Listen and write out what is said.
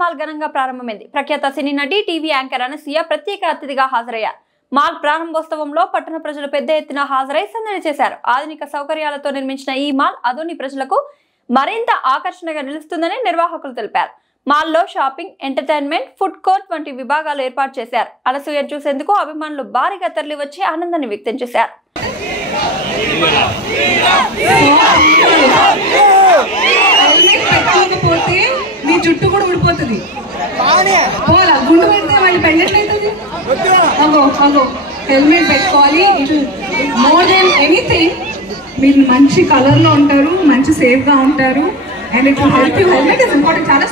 Mall ఘనంగా ప్రారంభమైంది. ప్రఖ్యాత సినీ నటి, టీవీ యాంకర్ అనసూయ ప్రత్యేక అతిథిగా హాజరయ్యారు. మాల్ ప్రారంభోత్సవంలో పట్టణ ప్రజలు పెద్ద ఎత్తున హాజరై సందడి చేశారు. ఆధునిక సౌకర్యాలతో నిర్మించిన ఈ మాల్ అదోని ప్రజలకు మరింత ఆకర్షణగా నిలుస్తుందని నిర్వాహకులు తెలిపారు. మాల్లో షాపింగ్, ఎంటర్టైన్మెంట్, ఫుడ్ కోర్ట్ వంటి విభాగాలు ఏర్పాటు చేశారు. అనసూయను చూసేందుకు అభిమానులు భారీగా తరలి వచ్చి ఆనందాన్ని వ్యక్తం చేశారు. మీ జుట్టు కూడా ఊడిపోతుంది. గుండు పెడితే వాళ్ళు పెళ్ళట్లయితుంది. హెల్మెట్ పెట్టుకోవాలి. ఇటు మోర్ దెన్ ఎనీథింగ్ మీరు మంచి కలర్ లో ఉంటారు, మంచి సేఫ్ గా ఉంటారు. And it help you. Helmet is important. చాలా